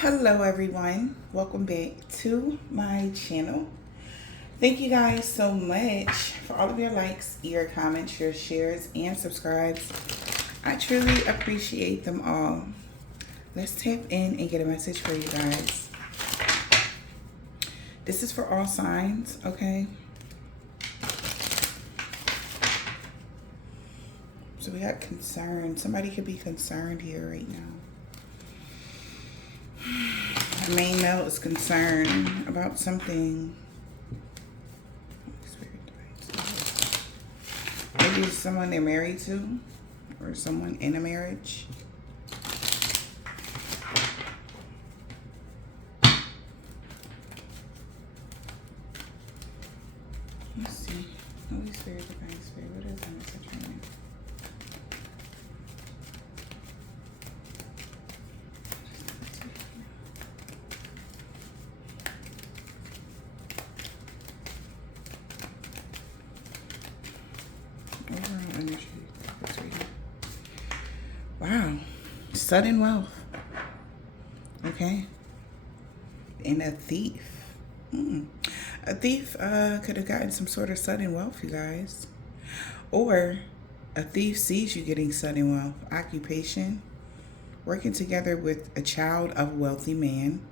Hello everyone, welcome back to my channel. Thank you guys so much for all of your likes, your comments, your shares, and subscribes. I truly appreciate them all. Let's tap in and get a message for you guys. This is for all signs, okay? So we got concern. Somebody could be concerned here right now. The main male is concerned about something. Maybe it's someone they're married to or someone in a marriage. Let's see. Holy Spirit, Divine Spirit, what is the message right now? Overall energy. Let's read it. Wow. Sudden wealth. Okay. And a thief. A thief could have gotten some sort of sudden wealth, you guys. Or a thief sees you getting sudden wealth. Occupation. Working together with a child of a wealthy man.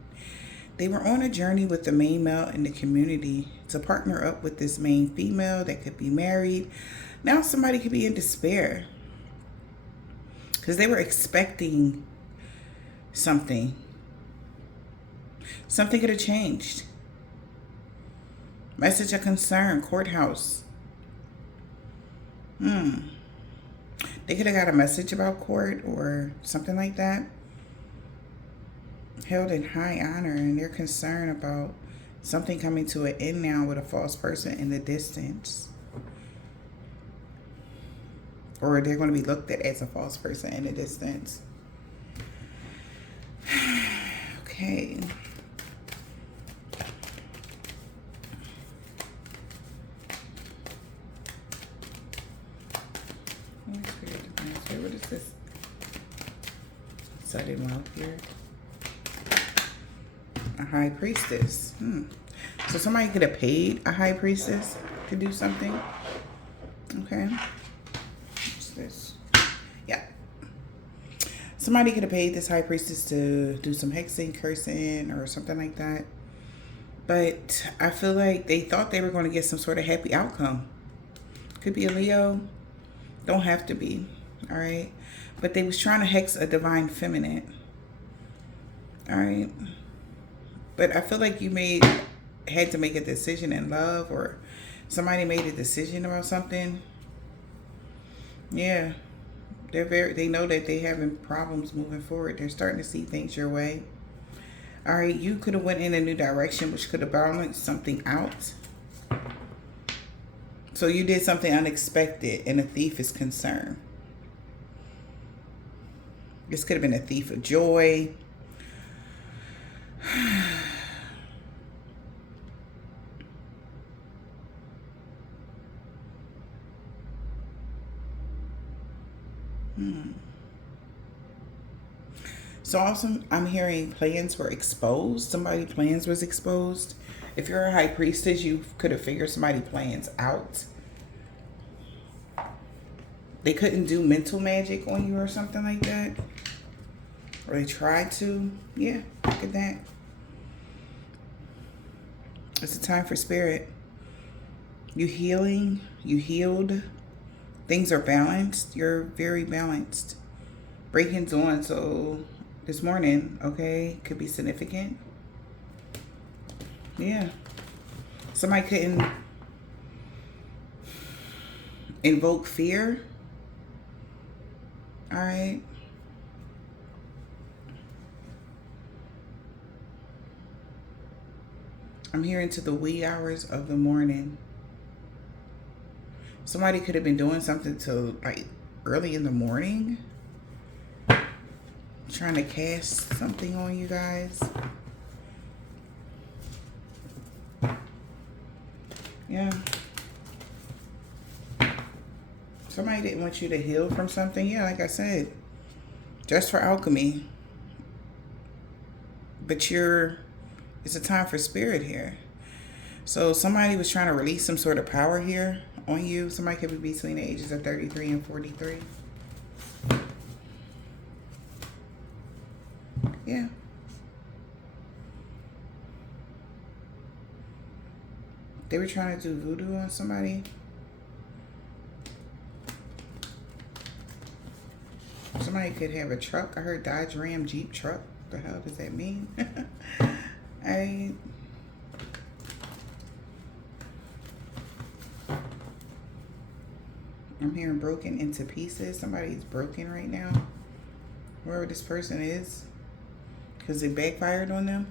They were on a journey with the main male in the community to partner up with this main female that could be married. Now somebody could be in despair because they were expecting something. Something could have changed. Message of concern, courthouse. They could have got a message about court or something like that. Held in high honor, and they're concerned about something coming to an end now with a false person in the distance. Or they're going to be looked at as a false person in the distance. Okay. What is this? Sudden wealth here. A high priestess. So somebody could have paid a high priestess to do something. Okay. What's this? Yeah. Somebody could have paid this high priestess to do some hexing, cursing, or something like that. But I feel like they thought they were going to get some sort of happy outcome. Could be a Leo. Don't have to be. All right. But they was trying to hex a divine feminine. All right. But I feel like you had to make a decision in love, or somebody made a decision about something. Yeah. They know that they having problems moving forward. They're starting to see things your way. All right, you could have went in a new direction, which could have balanced something out. So you did something unexpected, and a thief is concerned. This could have been a thief of joy. So also, I'm hearing plans were exposed. Somebody's plans was exposed. If you're a high priestess, you could have figured somebody's plans out. They couldn't do mental magic on you or something like that. Or they tried to. Yeah, look at that. It's a time for spirit. You healing. You healed. Things are balanced. You're very balanced. Breaking's on, so this morning, okay, could be significant. Yeah. Somebody couldn't invoke fear. All right. I'm hearing to the wee hours of the morning. Somebody could have been doing something till like early in the morning. Trying to cast something on you guys. Yeah. Somebody didn't want you to heal from something. Yeah, like I said, just for alchemy. but it's a time for spirit here. So somebody was trying to release some sort of power here on you. Somebody could be between the ages of 33 and 43. Yeah. They were trying to do voodoo on somebody. Somebody could have a truck. I heard Dodge Ram Jeep truck. What the hell does that mean? I'm hearing broken into pieces. Somebody's broken right now. Wherever this person is. Because it backfired on them.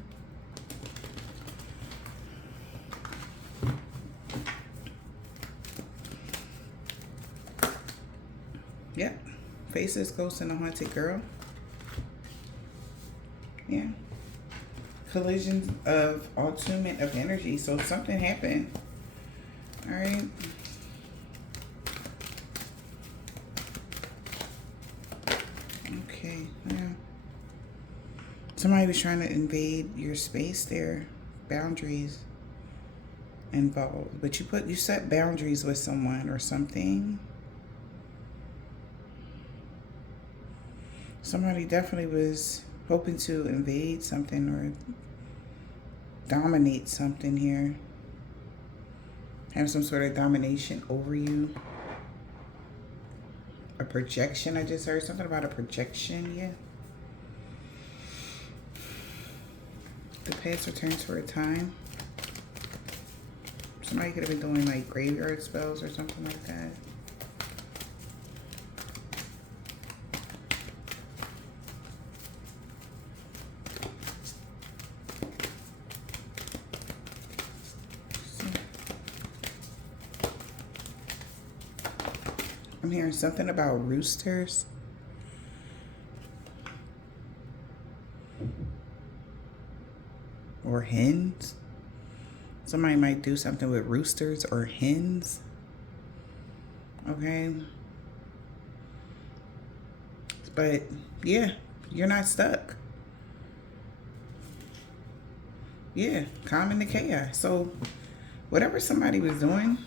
Yep. Faces, ghost, and a haunted girl. Yeah. Collisions of attunement of energy. So something happened. All right. Okay. Yeah. Somebody was trying to invade your space there. Boundaries involved. But you set boundaries with someone or something. Somebody definitely was hoping to invade something or dominate something here. Have some sort of domination over you. A projection, I just heard something about a projection, yeah. The past returns for a time. Somebody could have been doing like graveyard spells or something like that. I'm hearing something about roosters. Or hens. Somebody might do something with roosters or hens. Okay. But yeah, you're not stuck. Yeah, calming the chaos. So whatever somebody was doing,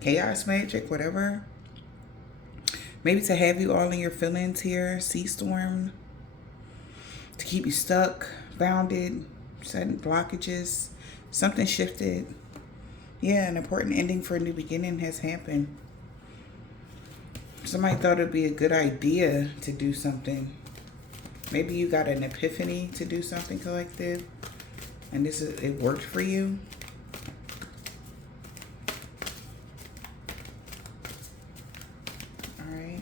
chaos magic, whatever. Maybe to have you all in your feelings here, sea storm, to keep you stuck, bounded, sudden blockages, something shifted. Yeah, an important ending for a new beginning has happened. Somebody thought it'd be a good idea to do something. Maybe you got an epiphany to do something collective, and it worked for you. All right.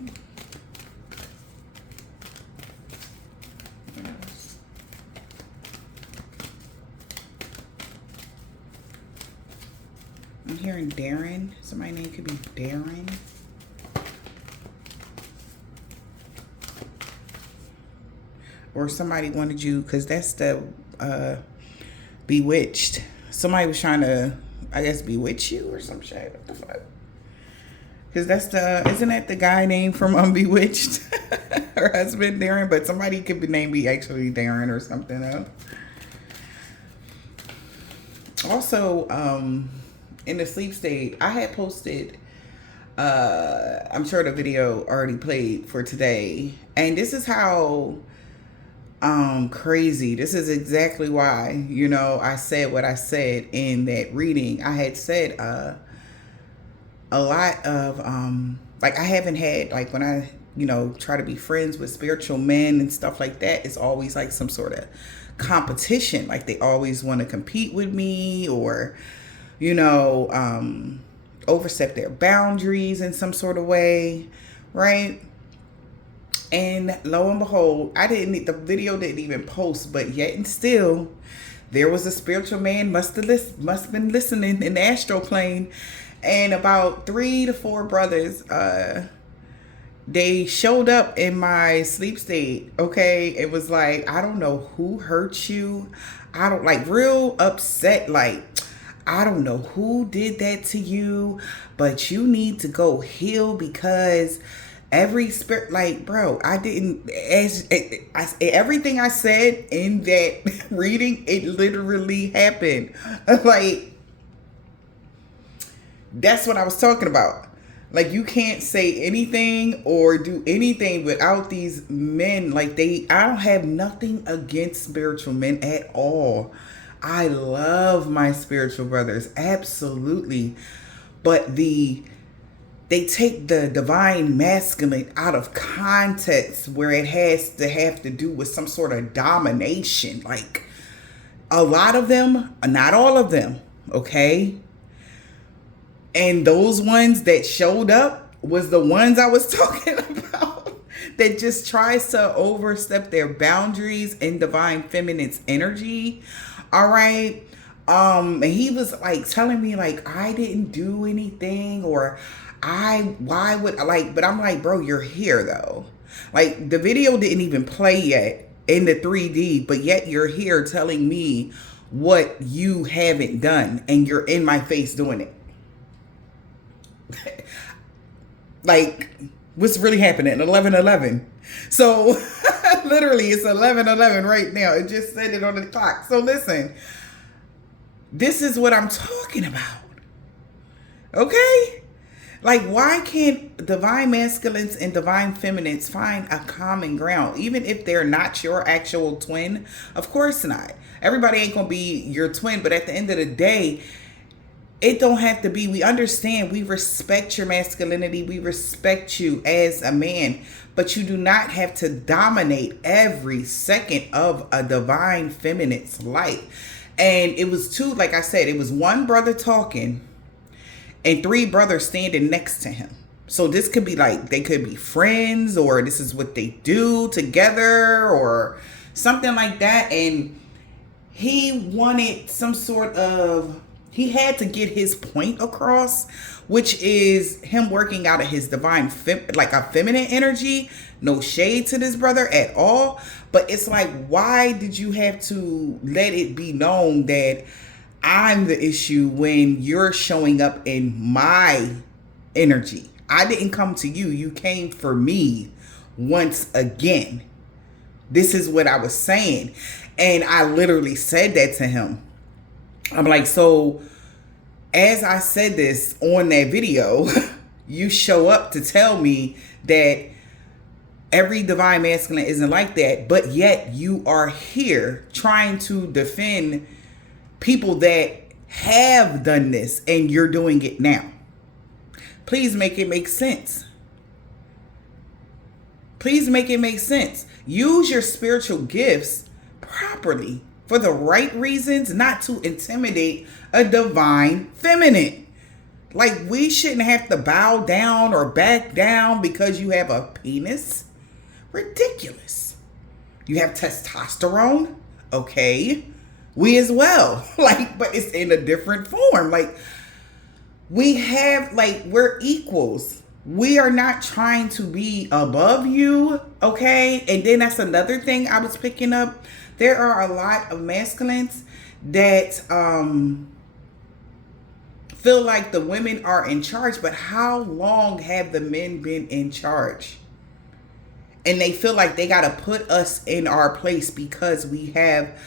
What else? I'm hearing Darren. Somebody's name could be Darren. Or somebody wanted you, because that's the bewitched. Somebody was trying to, I guess, bewitch you or some shit. What the fuck? Because isn't that the guy named from Bewitched? Her husband, Darren, but somebody could be named actually Darren or something else. Also, in the sleep state, I had posted, I'm sure the video already played for today. And this is how crazy. This is exactly why, I said what I said in that reading. I had said a lot of like I haven't had, like, when I try to be friends with spiritual men and stuff like that, it's always like some sort of competition. Like they always want to compete with me or overstep their boundaries in some sort of way, right? And lo and behold, the video didn't even post, but yet and still, there was a spiritual man must have been listening in the astral plane, and about 3 to 4 brothers, they showed up in my sleep state. Okay, it was like, I don't know who hurt you. I don't, like, real upset, like, I don't know who did that to you, but you need to go heal because every spirit, like, bro, I didn't, everything I said in that reading, it literally happened. Like, that's what I was talking about. Like, you can't say anything or do anything without these men. Like, I don't have nothing against spiritual men at all. I love my spiritual brothers, absolutely. But they take the divine masculine out of context where it has to have to do with some sort of domination. Like, a lot of them, not all of them, okay? And those ones that showed up was the ones I was talking about, that just tries to overstep their boundaries in divine feminine's energy. All right. And he was like telling me like I didn't do anything, or why would I, like, but I'm like, bro, you're here though. Like, the video didn't even play yet in the 3D, but yet you're here telling me what you haven't done, and you're in my face doing it. Like, what's really happening? 11:11. So literally it's 11:11 right now. It just said it on the clock. So listen, this is what I'm talking about. Okay? Like, why can't divine masculines and divine feminines find a common ground, even if they're not your actual twin? Of course not. Everybody ain't gonna be your twin, but at the end of the day, it don't have to be. We understand. We respect your masculinity. We respect you as a man. But you do not have to dominate every second of a divine feminine's life. And it was two, like I said, it was one brother talking and three brothers standing next to him. So this could be like, they could be friends, or this is what they do together or something like that. And he wanted some sort of, he had to get his point across, which is him working out of his divine, like a feminine energy. No shade to this brother at all. But it's like, why did you have to let it be known that I'm the issue when you're showing up in my energy? I didn't come to you. You came for me once again. This is what I was saying. And I literally said that to him. I'm like, so as I said this on that video, you show up to tell me that every divine masculine isn't like that, but yet you are here trying to defend people that have done this and you're doing it now. Please make it make sense. Please make it make sense. Use your spiritual gifts properly for the right reasons, not to intimidate a divine feminine. Like, we shouldn't have to bow down or back down because you have a penis. Ridiculous. You have testosterone. Okay. We as well. Like, but it's in a different form. Like, we have, like, we're equals. We are not trying to be above you. Okay. And then that's another thing I was picking up. There are a lot of masculines that feel like the women are in charge, but how long have the men been in charge? And they feel like they got to put us in our place because we have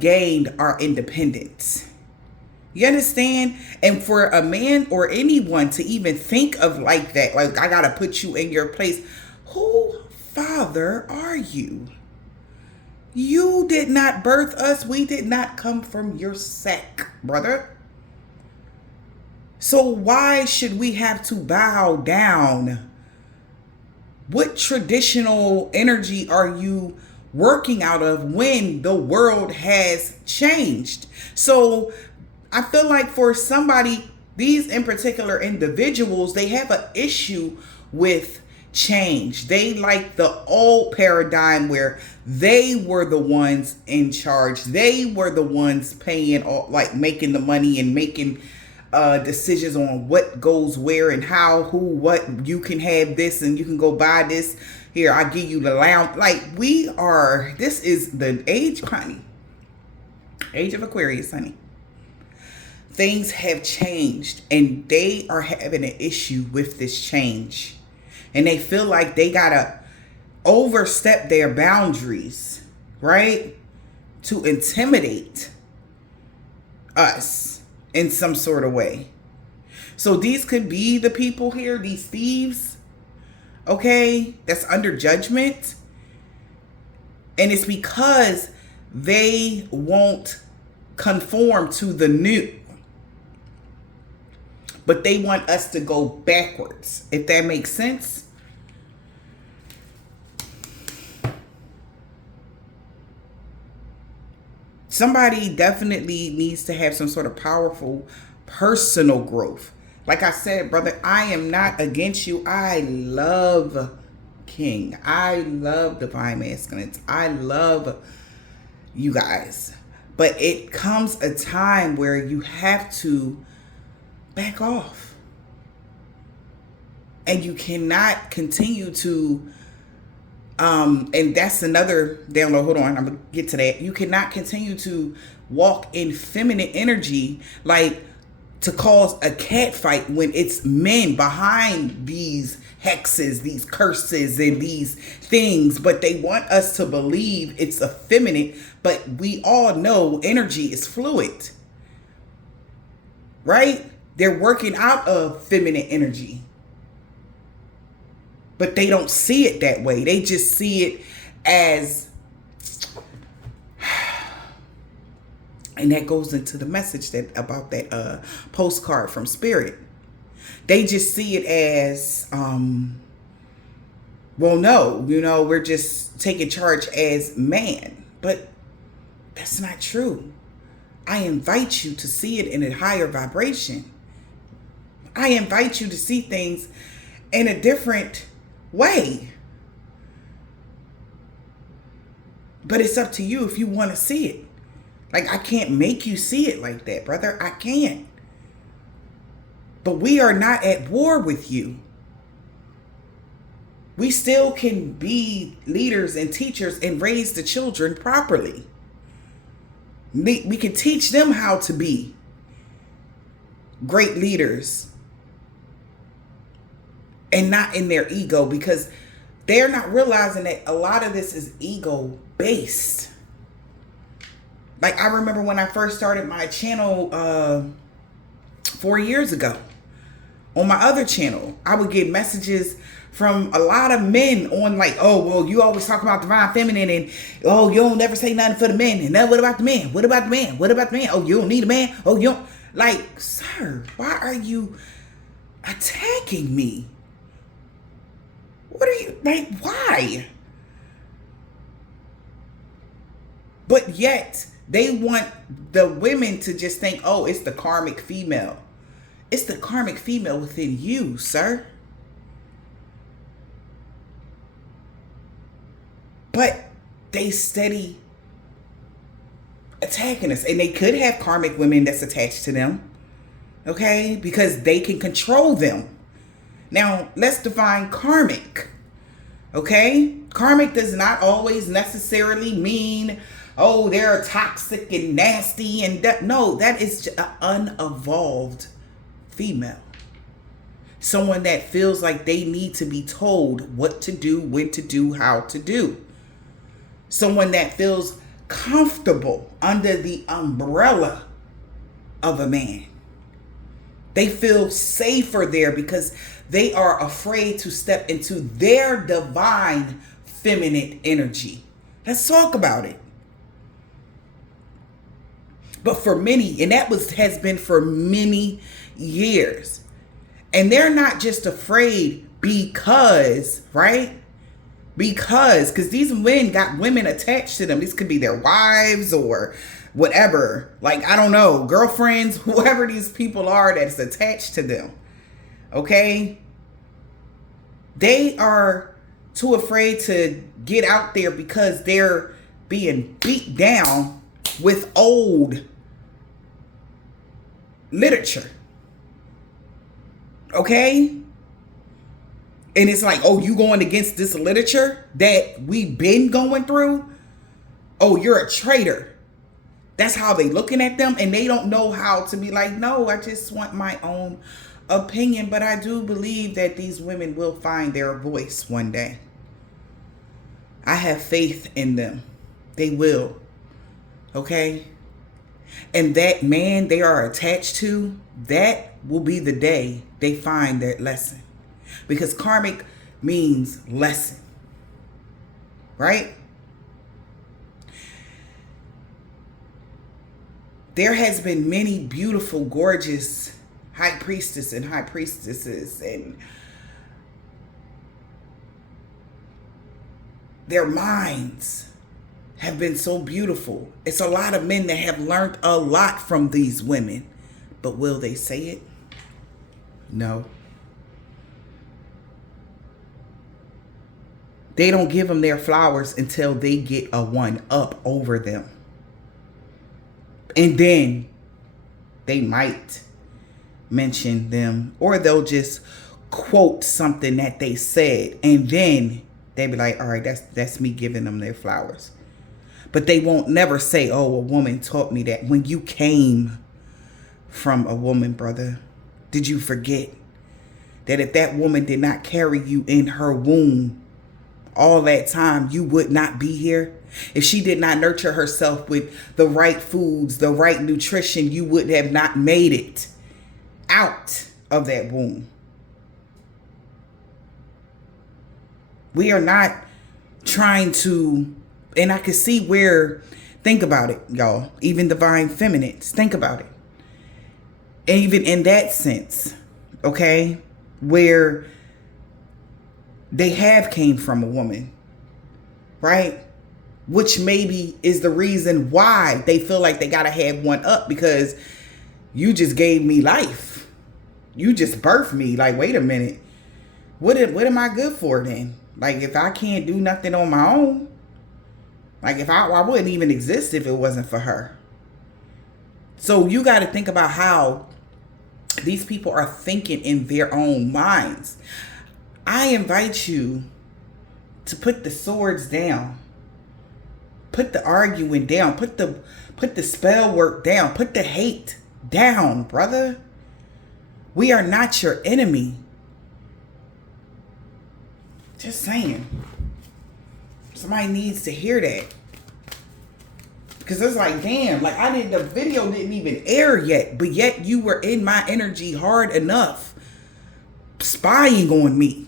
gained our independence. You understand? And for a man or anyone to even think of like that, like, I got to put you in your place. Who father are you? You did not birth us. We did not come from your sack, brother. So why should we have to bow down? What traditional energy are you working out of when the world has changed? So I feel like for somebody, these in particular individuals, they have an issue with change. They like the old paradigm where they were the ones in charge. They were the ones paying, all, like making the money and making decisions on what goes where and how, who, what. You can have this and you can go buy this. Here, I give you the lounge. Like, we are, this is the age, honey. Age of Aquarius, honey. Things have changed and they are having an issue with this change. And they feel like they gotta overstep their boundaries, right? To intimidate us in some sort of way. So these could be the people here, these thieves, okay, that's under judgment. And it's because they won't conform to the new. But they want us to go backwards, if that makes sense. Somebody definitely needs to have some sort of powerful personal growth. Like I said, brother, I am not against you. I love King. I love Divine Masculines. I love you guys. But it comes a time where you have to back off. And you cannot continue to, and that's another download. Hold on, I'm gonna get to that. You cannot continue to walk in feminine energy, like to cause a cat fight when it's men behind these hexes, these curses, and these things. But they want us to believe it's effeminate, but we all know energy is fluid, right? They're working out of feminine energy. But they don't see it that way. They just see it as, and that goes into the message that about that postcard from Spirit. They just see it as, well, no, you know, we're just taking charge as man. But that's not true. I invite you to see it in a higher vibration. I invite you to see things in a different way. But it's up to you if you want to see it. Like, I can't make you see it like that, brother. I can't. But we are not at war with you. We still can be leaders and teachers and raise the children properly. We can teach them how to be great leaders and not in their ego, because they're not realizing that a lot of this is ego based. Like, I remember when I first started my channel 4 years ago, on my other channel, I would get messages from a lot of men on like, oh, well, you always talk about divine feminine, and oh, you don't never say nothing for the men, and then what about the man? What about the man? What about the man? Oh, you don't need a man? Oh, you don't. Like, sir, why are you attacking me? What are you, like, why? But yet, they want the women to just think, oh, it's the karmic female. It's the karmic female within you, sir. But they steady attacking us. And they could have karmic women that's attached to them. Okay? Because they can control them. Now, let's define karmic. Okay? Karmic does not always necessarily mean, oh, they're toxic and nasty. And no, that is an unevolved female. Someone that feels like they need to be told what to do, when to do, how to do. Someone that feels comfortable under the umbrella of a man. They feel safer there because they are afraid to step into their divine feminine energy. Let's talk about it. But for many, and that has been for many years. And they're not just afraid because, right? Because these men got women attached to them. These could be their wives or whatever. Like, I don't know, girlfriends, whoever these people are that's attached to them. Okay? They are too afraid to get out there because they're being beat down with old literature. Okay? And it's like, oh, you going against this literature that we've been going through? Oh, you're a traitor. That's how they looking at them, and they don't know how to be like, no, I just want my own opinion, but I do believe that these women will find their voice one day. I have faith in them. They will. Okay? And that man they are attached to, that will be the day they find that lesson. Because karmic means lesson. Right? There has been many beautiful, gorgeous high priestess and high priestesses, and their minds have been so beautiful. It's a lot of men that have learned a lot from these women. But will they say it? No. They don't give them their flowers until they get a one up over them. And then they might mention them, or they'll just quote something that they said, and then they be like, all right, that's me giving them their flowers. But they won't never say, oh, a woman taught me that. When you came from a woman, brother, did you forget that if that woman did not carry you in her womb all that time, you would not be here? If she did not nurture herself with the right foods, the right nutrition, you would have not made it out of that womb. We are not trying to, and I can see where, think about it, y'all, even divine feminines, think about it. And even in that sense, okay, where they have came from a woman, right? Which maybe is the reason why they feel like they gotta have one up, because you just gave me life. You just birthed me. Like, wait a minute. What am I good for then? Like, if I can't do nothing on my own, like if I wouldn't even exist if it wasn't for her. So you got to think about how these people are thinking in their own minds. I invite you to put the swords down. Put the arguing down. Put the spell work down. Put the hate down, brother. We are not your enemy. Just saying. Somebody needs to hear that. Because it's like, damn, like the video didn't even air yet, but yet you were in my energy hard enough, spying on me,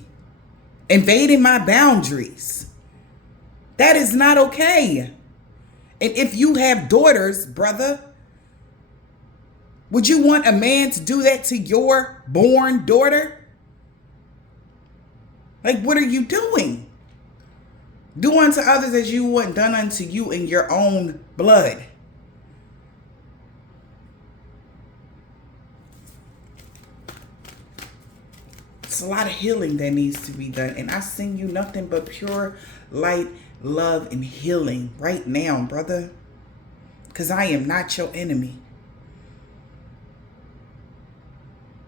invading my boundaries. That is not okay. And if you have daughters, brother, would you want a man to do that to your born daughter? Like, what are you doing? Do unto others as you want done unto you in your own blood. It's a lot of healing that needs to be done. And I send you nothing but pure light, love, and healing right now, brother. Because I am not your enemy.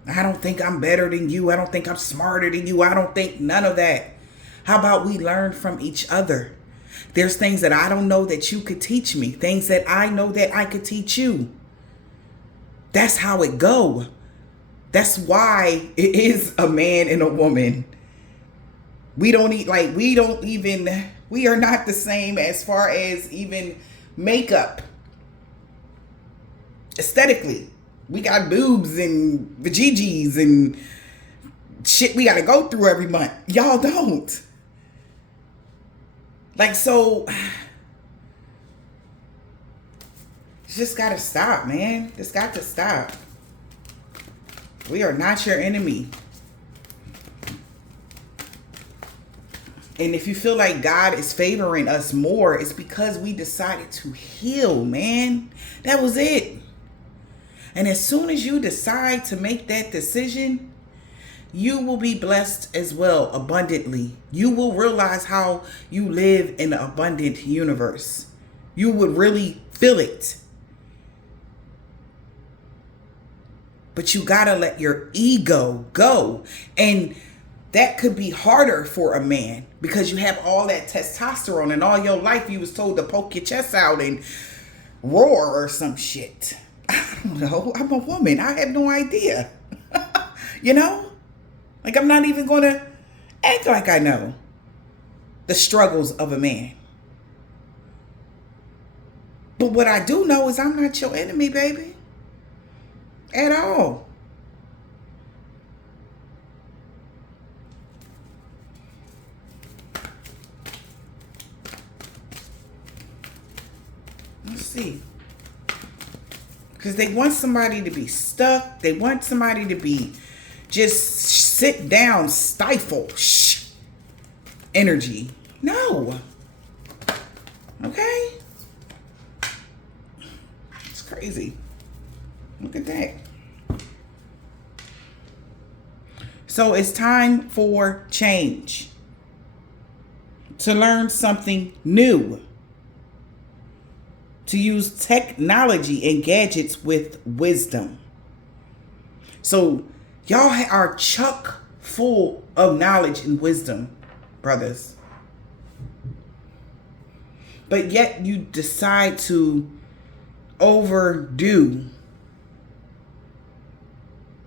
I don't think I'm better than you. I don't think I'm smarter than you. I don't think none of that. How about we learn from each other? There's things that I don't know that you could teach me. Things that I know that I could teach you. That's how it go. That's why it is a man and a woman. We are not the same as far as even makeup. Aesthetically. We got boobs and vajayjays and shit we gotta go through every month. Y'all don't. Like, so, it's just gotta stop, man. It's got to stop. We are not your enemy. And if you feel like God is favoring us more, it's because we decided to heal, man. That was it. And as soon as you decide to make that decision, you will be blessed as well, abundantly. You will realize how you live in an abundant universe. You would really feel it. But you gotta let your ego go. And that could be harder for a man because you have all that testosterone, and all your life you was told to poke your chest out and roar or some shit. I don't know. I'm a woman. I have no idea. You know? Like, I'm not even going to act like I know the struggles of a man. But what I do know is I'm not your enemy, baby. At all. Let's see. Because they want somebody to be stuck. They want somebody to be just sit down, stifle, energy. No. Okay? It's crazy. Look at that. So it's time for change. To learn something new. To use technology and gadgets with wisdom. So y'all are chock full of knowledge and wisdom, brothers. But yet you decide to overdo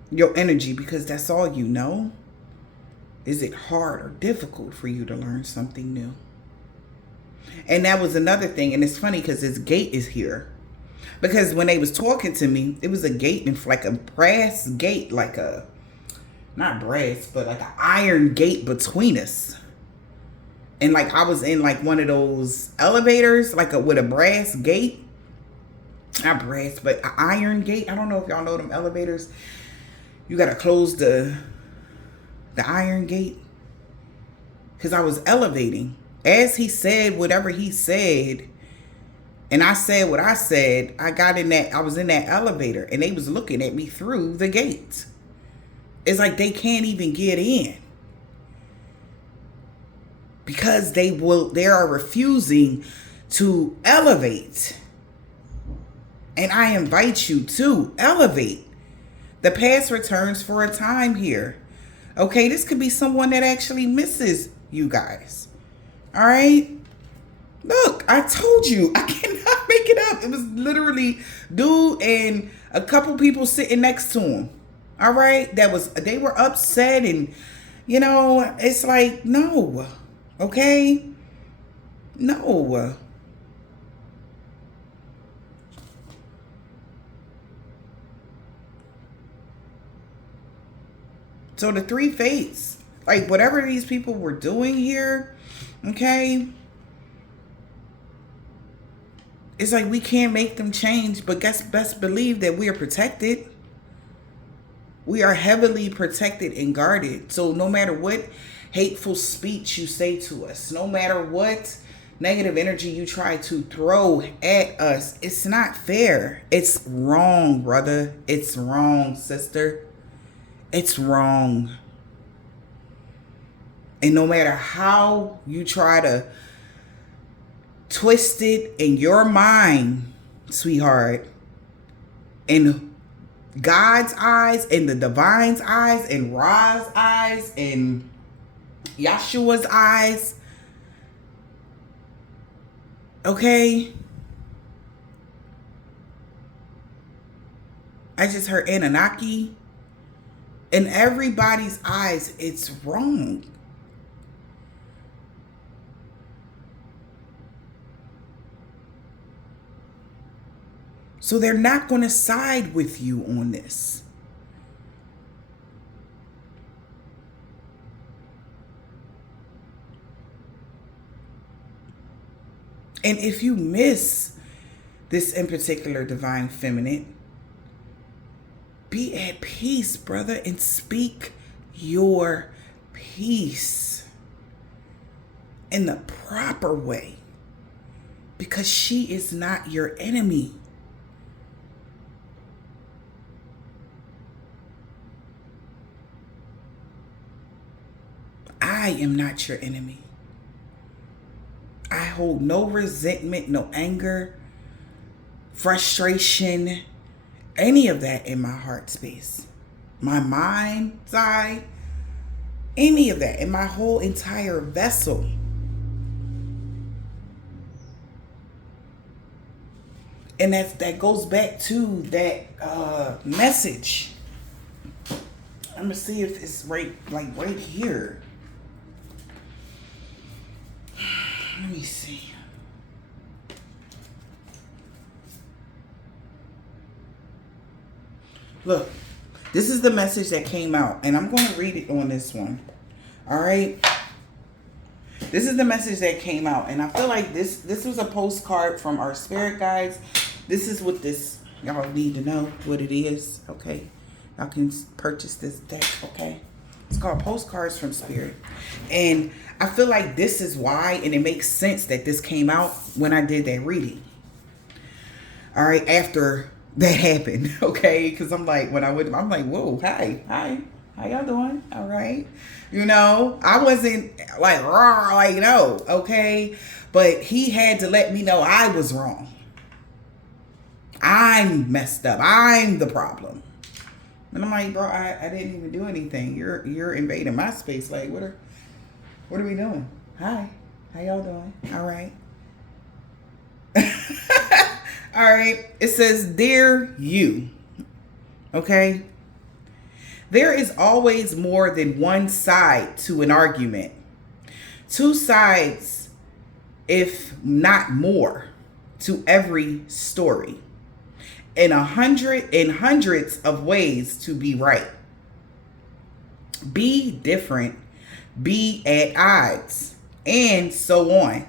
your energy because that's all you know. Is it hard or difficult for you to learn something new? And that was another thing. And it's funny because this gate is here. Because when they was talking to me, it was a gate, and like a brass gate, like a, not brass, but like an iron gate between us. And like I was in like one of those elevators, like with a brass gate. Not brass, but an iron gate. I don't know if y'all know them elevators. You got to close the iron gate. Because I was elevating. As he said whatever he said, and I said what I said, I was in that elevator, and they was looking at me through the gate. It's like they can't even get in. Because they are refusing to elevate. And I invite you to elevate. The past returns for a time here. Okay, this could be someone that actually misses you guys. All right. Look, I told you, I cannot make it up. It was literally dude and a couple people sitting next to him. All right. They were upset, and you know, it's like, no. Okay. No. So the three fates, like whatever these people were doing here, okay, it's like we can't make them change, but best believe that we are protected. We are heavily protected and guarded. So no matter what hateful speech you say to us, no matter what negative energy you try to throw at us, it's not fair. It's wrong, brother. It's wrong, sister. It's wrong. And no matter how you try to twist it in your mind, sweetheart, in God's eyes, in the divine's eyes, in Ra's eyes, in Yahshua's eyes, okay? I just heard Anunnaki. In everybody's eyes, it's wrong. So they're not going to side with you on this. And if you miss this in particular divine feminine, be at peace, brother, and speak your peace in the proper way, because she is not your enemy. I am not your enemy. I hold no resentment, no anger, frustration, any of that in my heart space, my mind's eye, any of that in my whole entire vessel. And that goes back to that message. I'm gonna see if it's right here. Let me see. Look, this is the message that came out, and I'm going to read it on this one. All right. This is the message that came out, and I feel like this was a postcard from our spirit guides. This is what this, y'all need to know what it is, okay? Y'all can purchase this deck, okay? It's called Postcards from Spirit. And I feel like this is why, and it makes sense that this came out when I did that reading. All right, after that happened, okay? Because I'm like, I'm like, whoa, hi, how y'all doing? All right. You know, I wasn't like, raw, like, no, okay? But he had to let me know I was wrong. I'm messed up. I'm the problem. And I'm like, bro, I didn't even do anything. You're invading my space. Like, what are we doing? Hi, how y'all doing? All right. All right. It says, dear you. Okay. There is always more than one side to an argument. Two sides, if not more, to every story. And hundreds of ways to be right. Be different, be at odds, and so on.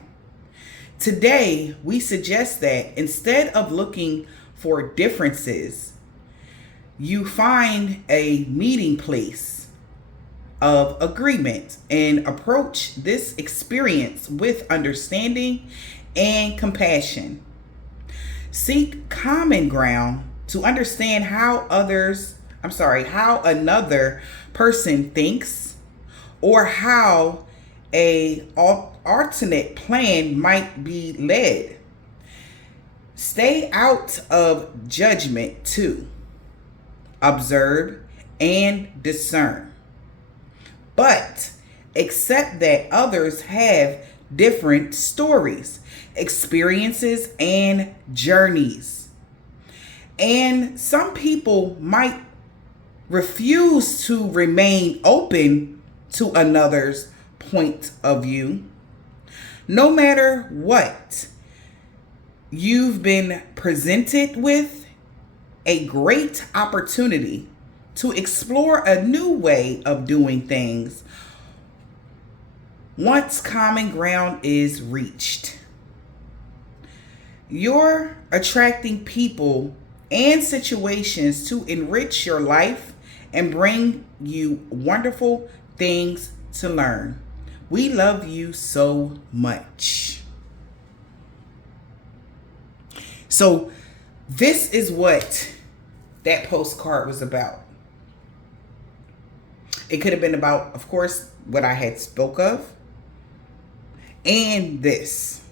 Today, we suggest that instead of looking for differences, you find a meeting place of agreement and approach this experience with understanding and compassion. Seek common ground to understand how another person thinks, or how a alternate plan might be led. Stay out of judgment too. Observe and discern. But accept that others have different stories, experiences, and journeys. And some people might refuse to remain open to another's point of view. No matter what, you've been presented with a great opportunity to explore a new way of doing things once common ground is reached. You're attracting people and situations to enrich your life and bring you wonderful things to learn. We love you so much. So this is what that postcard was about. It could have been about, of course, what I had spoke of, and this.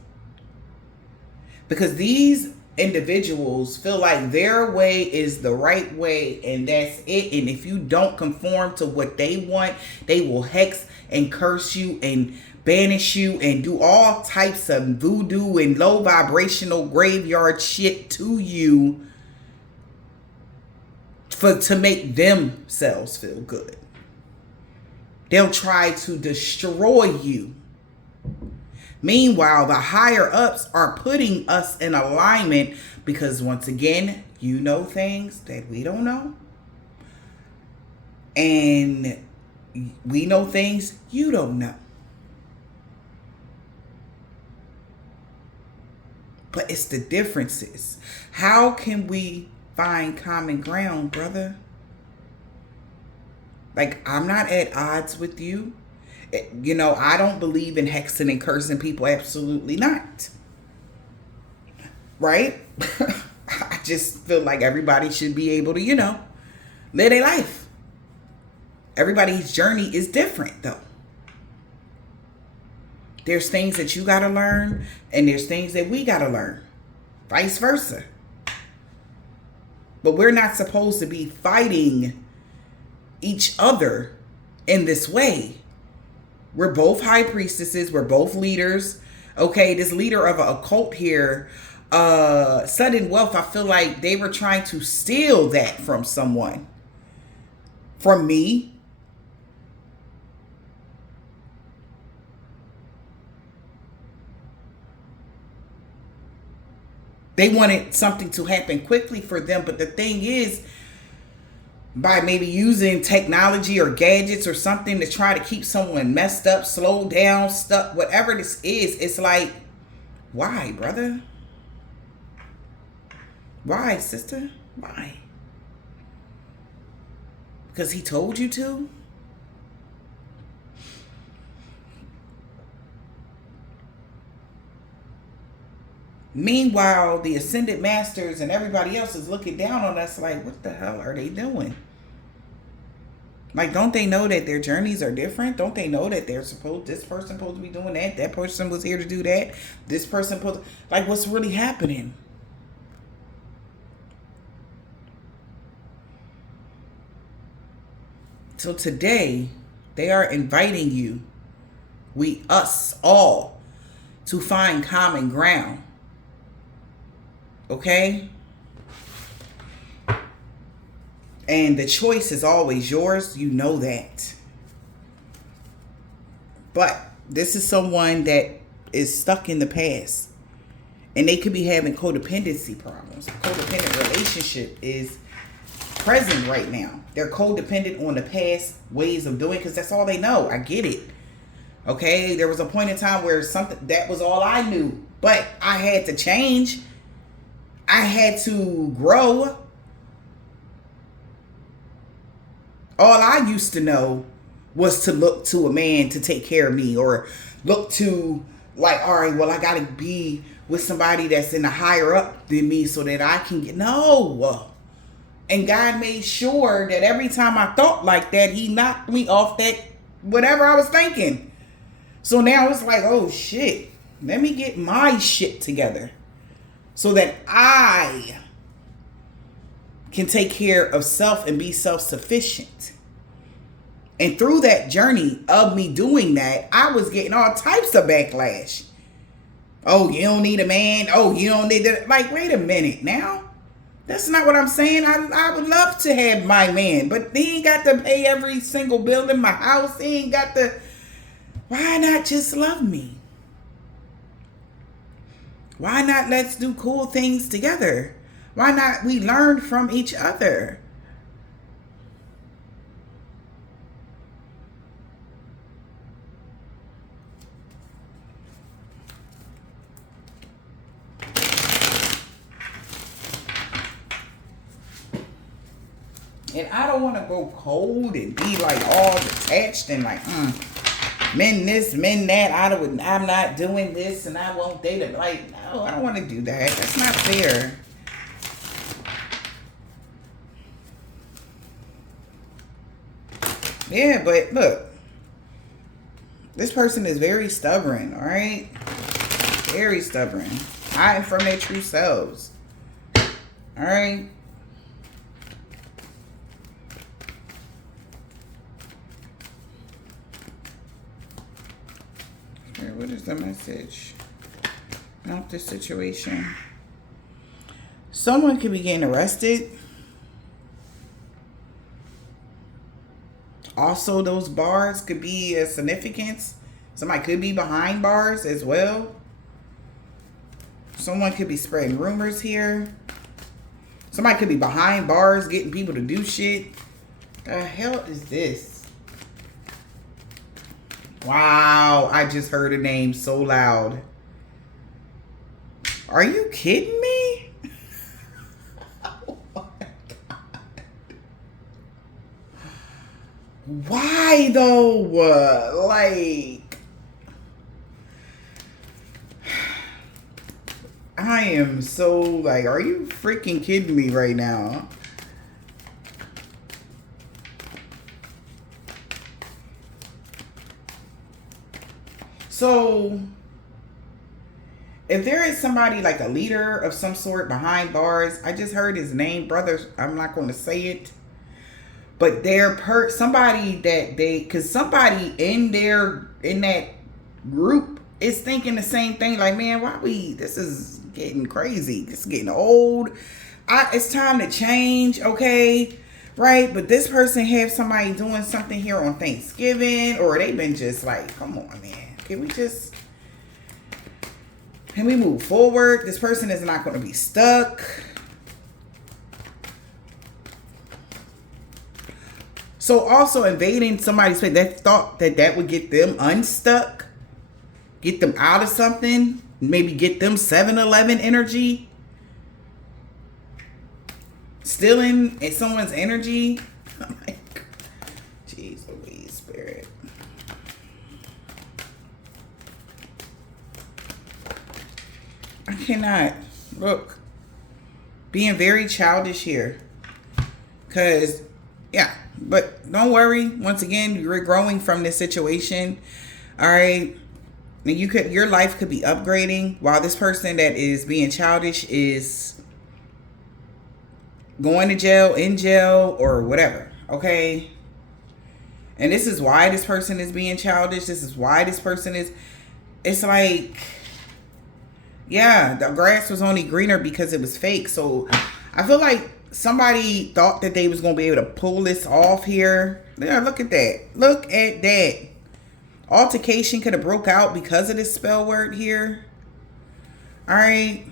Because these individuals feel like their way is the right way, and that's it. And if you don't conform to what they want, they will hex and curse you and banish you and do all types of voodoo and low vibrational graveyard shit to you to make themselves feel good. They'll try to destroy you. Meanwhile, the higher ups are putting us in alignment because, once again, you know things that we don't know. And we know things you don't know. But it's the differences. How can we find common ground, brother? Like, I'm not at odds with you. You know, I don't believe in hexing and cursing people. Absolutely not. Right? I just feel like everybody should be able to, live their life. Everybody's journey is different, though. There's things that you got to learn, and there's things that we got to learn. Vice versa. But we're not supposed to be fighting each other in this way. We're both high priestesses. We're both leaders. Okay, this leader of a cult here, Sudden Wealth, I feel like they were trying to steal that from someone. from me. They wanted something to happen quickly for them. But the thing is, by maybe using technology or gadgets or something to try to keep someone messed up, slowed down, stuck, whatever this is, it's like, why, brother? Why, sister? Why? Because he told you to? Meanwhile, the ascended masters and everybody else is looking down on us like, what the hell are they doing? Like, don't they know that their journeys are different? Don't they know that this person supposed to be doing that? That person was here to do that. This person supposed to, like, what's really happening? So today, they are inviting you, us all, to find common ground. Okay? And the choice is always yours. You know that. But this is someone that is stuck in the past. And they could be having codependency problems. A codependent relationship is present right now. They're codependent on the past ways of doing, because that's all they know. I get it. Okay? There was a point in time where that was all I knew. But I had to change. I had to grow. All I used to know was to look to a man to take care of me, or look to, like, all right, well, I got to be with somebody that's in a higher up than me so that I can get, no. And God made sure that every time I thought like that, he knocked me off that, whatever I was thinking. So now it's like, oh shit, let me get my shit together so that I can take care of self and be self-sufficient. And through that journey of me doing that, I was getting all types of backlash. Oh, you don't need a man. Oh, you don't need that. Like, wait a minute now. That's not what I'm saying. I would love to have my man, but he ain't got to pay every single bill in my house. He ain't got to. Why not just love me? Why not let's do cool things together? Why not we learn from each other? And I don't want to go cold and be like all detached and like, men this, men that. I'm not doing this and I won't date it. Like, no, I don't want to do that. That's not fair. Yeah, but look, this person is very stubborn, all right? Very stubborn. Hiding from their true selves. All right? What is the message about this situation? Someone could be getting arrested. Also, those bars could be a significance. Somebody could be behind bars as well. Someone could be spreading rumors here. Somebody could be behind bars getting people to do shit. The hell is this? Wow, I just heard a name so loud. Are you kidding me? Oh my God. Why though? Like, I am so like, are you freaking kidding me right now? So, if there is somebody like a leader of some sort behind bars, I just heard his name, brother. I'm not going to say it, but somebody that because somebody in that group is thinking the same thing. Like, man, this is getting crazy. It's getting old. It's time to change. Okay, right? But this person have somebody doing something here on Thanksgiving, or they've been just like, come on, man. Can we move forward? This person is not going to be stuck. So also invading somebody's space, that thought that would get them unstuck, get them out of something, maybe get them 7-Eleven energy. Stealing someone's energy. I'm like, jeez Louise, Spirit. I cannot. Look. Being very childish here. Because, yeah. But don't worry. Once again, you're growing from this situation. Alright. And your life could be upgrading while this person that is being childish is going to jail, in jail, or whatever, okay? And this is why this person is being childish. This is why this person is... It's like... Yeah, the grass was only greener because it was fake. So, I feel like somebody thought that they was going to be able to pull this off here. Yeah, look at that. Look at that. Altercation could have broke out because of this spell word here. Alright.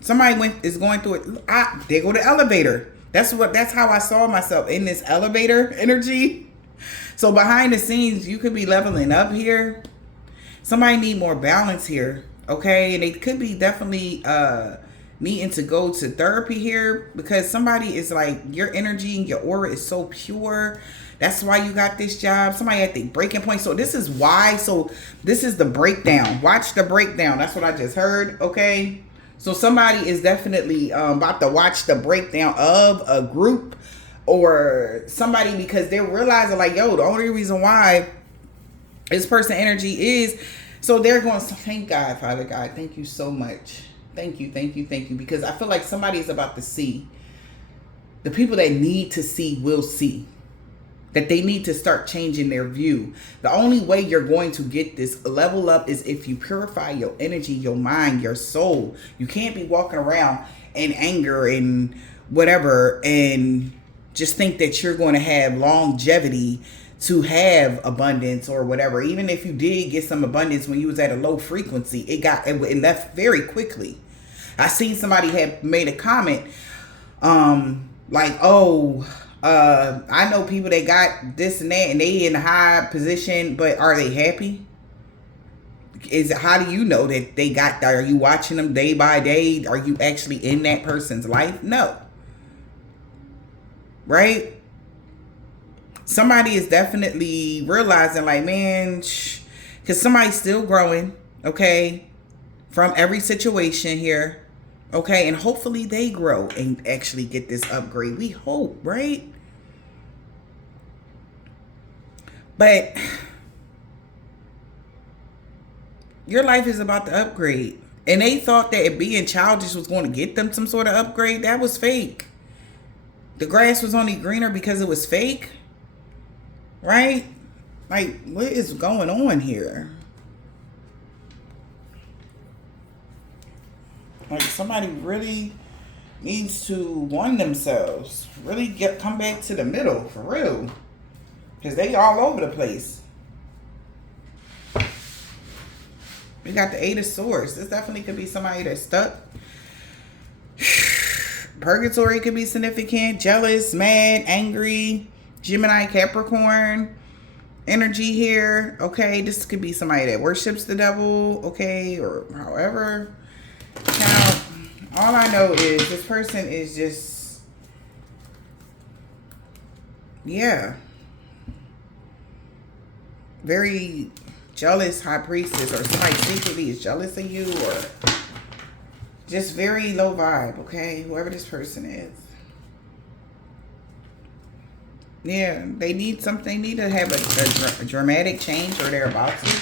Somebody is going through it. There go the elevator. That's how I saw myself in this elevator energy. So behind the scenes, you could be leveling up here. Somebody need more balance here. Okay. And they could be definitely needing to go to therapy here, because somebody is like, your energy and your aura is so pure. That's why you got this job. Somebody at the breaking point. So this is why. So this is the breakdown. Watch the breakdown. That's what I just heard. Okay. So somebody is definitely about to watch the breakdown of a group or somebody, because they're realizing like, yo, the only reason why this person energy is, so they're going to thank God, Father God. Thank you so much. Thank you, thank you, thank you. Because I feel like somebody is about to see. The people that need to see will see. That they need to start changing their view. The only way you're going to get this level up is if you purify your energy, your mind, your soul. You can't be walking around in anger and whatever and just think that you're going to have longevity to have abundance or whatever. Even if you did get some abundance when you was at a low frequency, it left very quickly. I seen somebody had made a comment like, oh, I know people that got this and that and they in a high position, but are they happy? How do you know that they got that? Are you watching them day by day? Are you actually in that person's life? No. Right? Somebody is definitely realizing like, man, because somebody's still growing, okay, from every situation here, okay, and hopefully they grow and actually get this upgrade. We hope, right? But your life is about to upgrade. And they thought that being childish was going to get them some sort of upgrade. That was fake. The grass was only greener because it was fake. Right? Like, what is going on here? Like, somebody really needs to warn themselves. Really come back to the middle, for real. Because they all over the place. We got the Eight of Swords. This definitely could be somebody that's stuck. Purgatory could be significant. Jealous, mad, angry. Gemini, Capricorn energy here. Okay, this could be somebody that worships the devil. Okay, or however. Now, all I know is this person is just, yeah, very jealous high priestess, or somebody secretly is jealous of you, or just very low vibe, okay? Whoever this person is. Yeah, they need something. They need to have a dramatic change, or they're about to.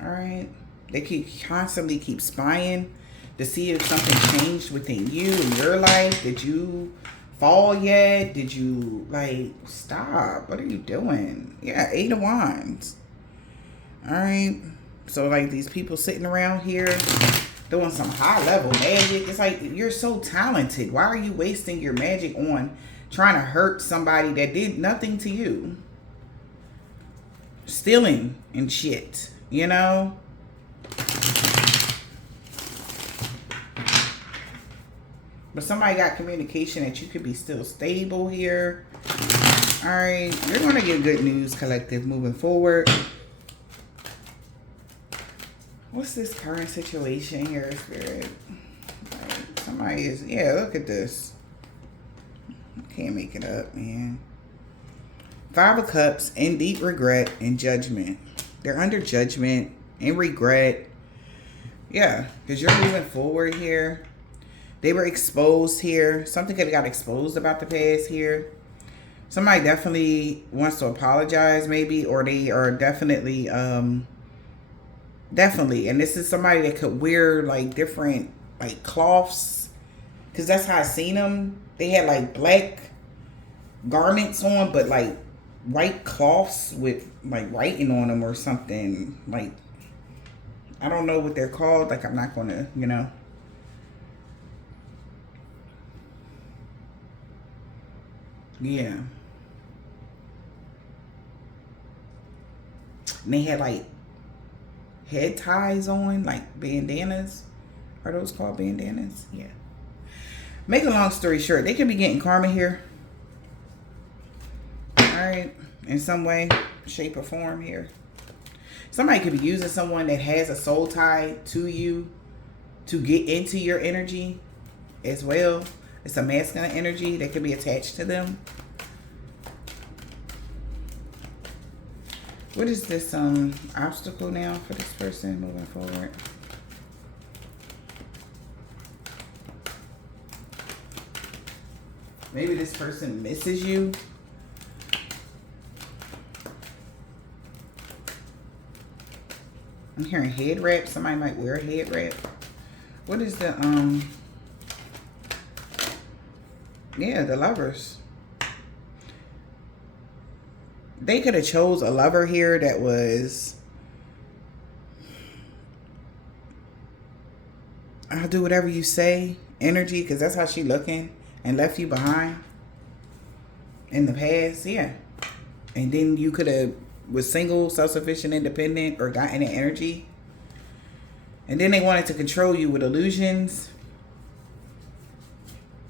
All right. They constantly keep spying to see if something changed within you in your life. Did you fall yet? Did you, like, stop? What are you doing? Yeah, 8 of Wands. All right. So, like, these people sitting around here, doing some high level magic. It's like, you're so talented. Why are you wasting your magic on trying to hurt somebody that did nothing to you? Stealing and shit, you know? But somebody got communication that you could be still stable here. All right, you're going to get good news, collective, moving forward. What's this current situation here, Spirit? Like, somebody is, yeah, look at this. I can't make it up, man. 5 of Cups, in deep regret and judgment. They're under judgment and regret. Yeah, because you're moving forward here. They were exposed here. Something could have got exposed about the past here. Somebody definitely wants to apologize, maybe, or they are definitely, definitely. And this is somebody that could wear like different like cloths, because that's how I seen them. They had like black garments on, but like white cloths with like writing on them or something. Like, I don't know what they're called. Like, I'm not gonna, you know. Yeah. And they had like head ties on, like bandanas. Are those called bandanas? Yeah. Make a long story short, they could be getting karma here. Alright. In some way, shape, or form here. Somebody could be using someone that has a soul tie to you to get into your energy as well. It's a masculine energy that could be attached to them. What is this obstacle now for this person moving forward? Maybe this person misses you. I'm hearing head wrap. Somebody might wear a head wrap. What is the yeah, the Lovers. They could have chose a lover here that was, I'll do whatever you say energy, because that's how she looking, and left you behind in the past. Yeah. And then you could have was single, self-sufficient, independent, or gotten that energy. And then they wanted to control you with illusions.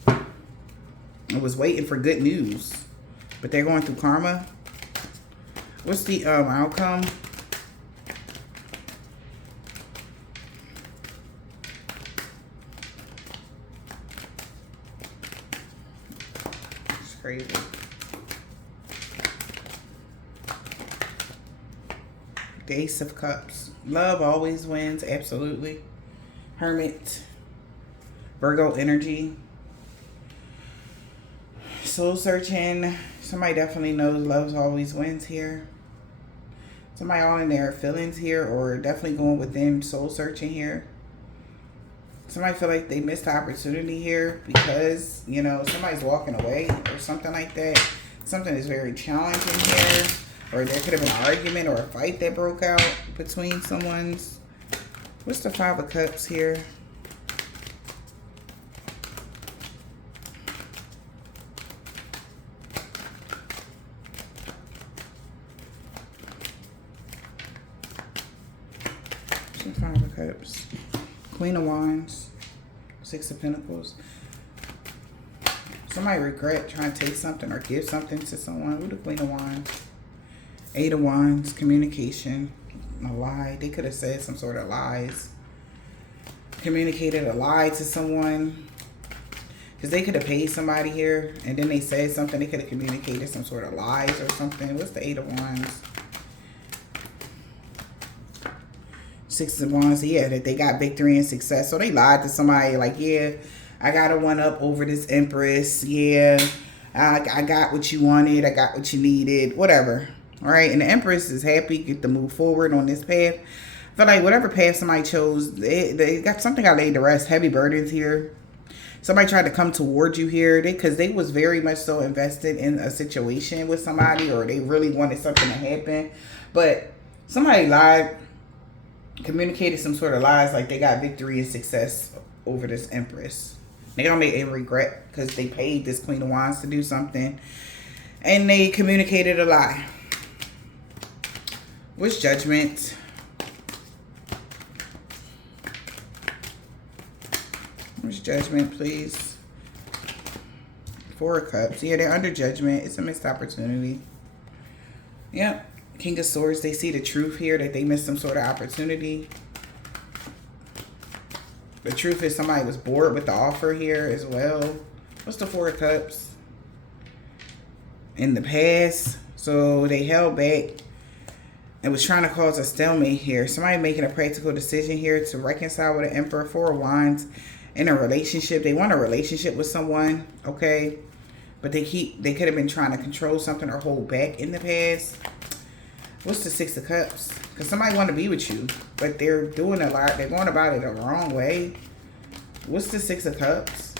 I was waiting for good news, but they're going through karma. What's the outcome? It's crazy. The Ace of Cups. Love always wins, absolutely. Hermit. Virgo energy. Soul searching. Somebody definitely knows love always wins here. Somebody all in their feelings here, or definitely going within, soul searching here. Somebody feel like they missed the opportunity here because, you know, somebody's walking away or something like that. Something is very challenging here. Or there could have been an argument or a fight that broke out between someone's. What's the 5 of Cups here? What's the 5 of Cups? Queen of Wands. 6 of Pentacles. Somebody regret trying to take something or give something to someone. Who the Queen of Wands? 8 of Wands, communication, a lie. They could have said some sort of lies. Communicated a lie to someone. Because they could have paid somebody here and then they said something. They could have communicated some sort of lies or something. What's the 8 of Wands? 6 of Wands, yeah, that they got victory and success. So they lied to somebody like, yeah, I got a one up over this Empress. Yeah, I got what you wanted. I got what you needed. Whatever. All right, and the Empress is happy, get to move forward on this path. I feel like whatever path somebody chose, they got something I laid to rest. Heavy burdens here. Somebody tried to come towards you here because they was very much so invested in a situation with somebody, or they really wanted something to happen. But somebody lied communicated some sort of lies, like they got victory and success over this Empress. They don't make a regret because they paid this Queen of Wands to do something, and they communicated a lie. What's Judgment? What's Judgment, please? Four of Cups. Yeah, they're under judgment. It's a missed opportunity. Yep. King of Swords. They see the truth here, that they missed some sort of opportunity. The truth is somebody was bored with the offer here as well. What's the Four of Cups? In the past. So they held back and was trying to cause a stalemate here. Somebody making a practical decision here to reconcile with the Emperor. Four of Wands. In a relationship. They want a relationship with someone. Okay. But they could have been trying to control something or hold back in the past. What's the Six of Cups? Because somebody want to be with you, but they're doing a lot. They're going about it the wrong way. What's the Six of Cups?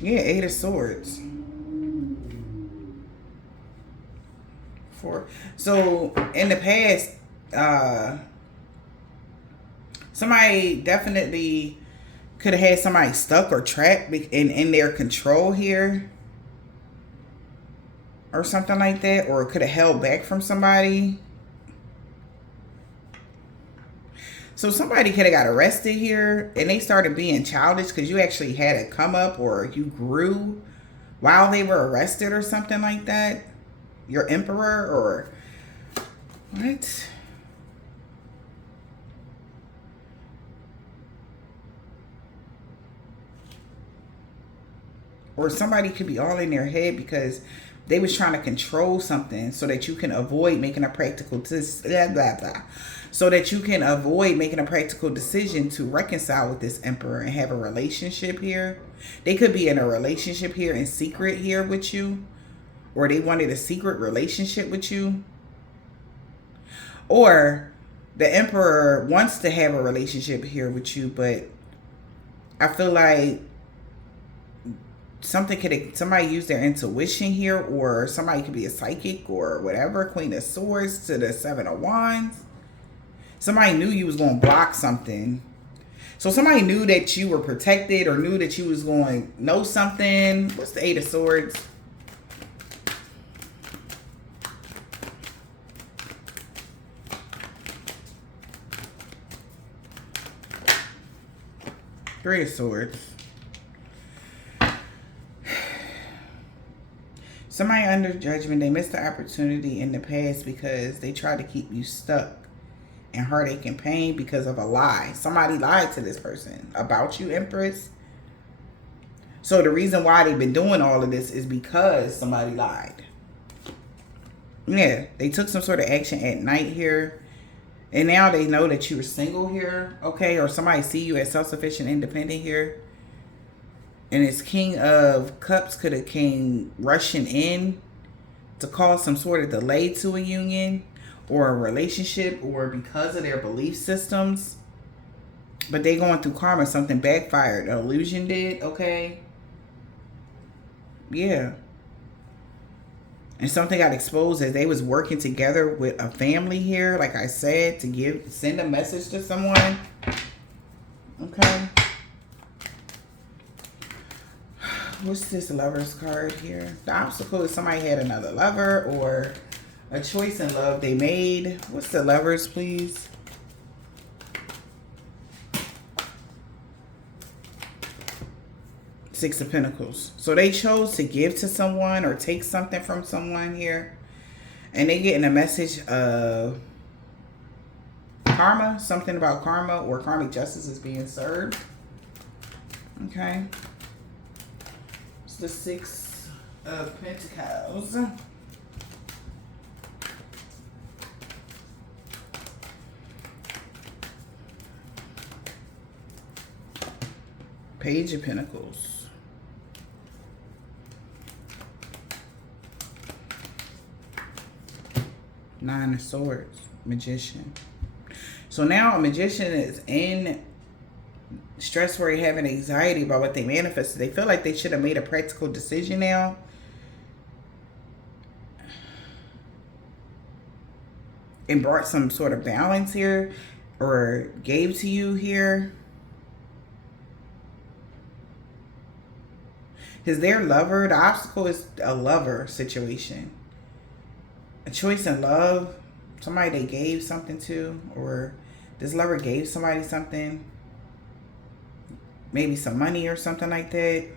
Yeah, Eight of Swords. Four. So in the past, somebody definitely could have had somebody stuck or trapped in their control here. Or something like that. Or could have held back from somebody. So somebody could have got arrested here. And they started being childish because you actually had a come up. Or you grew while they were arrested or something like that. Your Emperor or... What? Or somebody could be all in their head because they was trying to control something so that you can avoid making a practical so that you can avoid making a practical decision to reconcile with this Emperor and have a relationship here. They could be in a relationship here in secret here with you, or they wanted a secret relationship with you, or the Emperor wants to have a relationship here with you, but I feel like somebody used their intuition here, or somebody could be a psychic or whatever. Queen of Swords to the Seven of Wands. Somebody knew you was going to block something. So somebody knew that you were protected or knew that you was going to know something. What's the Eight of Swords? Three of Swords. Somebody under judgment, they missed the opportunity in the past because they tried to keep you stuck in heartache and pain because of a lie. Somebody lied to this person about you, Empress. So the reason why they've been doing all of this is because somebody lied. Yeah, they took some sort of action at night here. And now they know that you were single here, okay? Or somebody see you as self-sufficient, independent here. And this King of Cups could have came rushing in to cause some sort of delay to a union or a relationship, or because of their belief systems. But they going through karma. Something backfired. An illusion did, okay? Yeah. And something got exposed as they was working together with a family here, like I said, to send a message to someone. Okay. What's this Lover's card here? The obstacle is somebody had another lover or a choice in love they made. What's the Lovers, please? Six of Pentacles. So they chose to give to someone or take something from someone here. And they getting a message of karma. Something about karma or karmic justice is being served. Okay. The Six of Pentacles. Page of Pentacles. Nine of Swords. Magician. So now a magician is in stress, worry, having anxiety about what they manifested. They feel like they should have made a practical decision now. and brought some sort of balance here or gave to you here. Is their lover, the obstacle is a lover situation. A choice in love, somebody they gave something to, or this lover gave somebody something, maybe some money or something like that.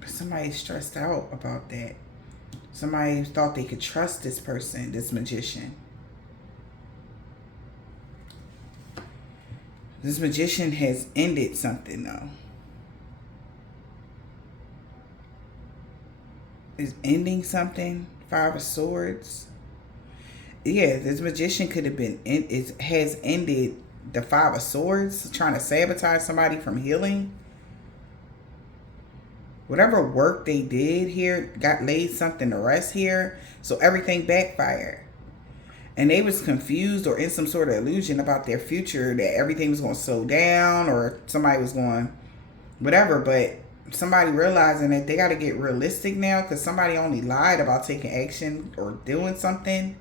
But somebody's stressed out about that. Somebody thought they could trust this person, this magician. This magician has ended something though. Is ending something. 5 of Swords. Yeah, this magician could have been, has ended the 5 of Swords, trying to sabotage somebody from healing. Whatever work they did here, laid something to rest here. So everything backfired. And they was confused or in some sort of illusion about their future, that everything was going to slow down or somebody was going whatever. But somebody realizing that they got to get realistic now, because somebody only lied about taking action or doing something.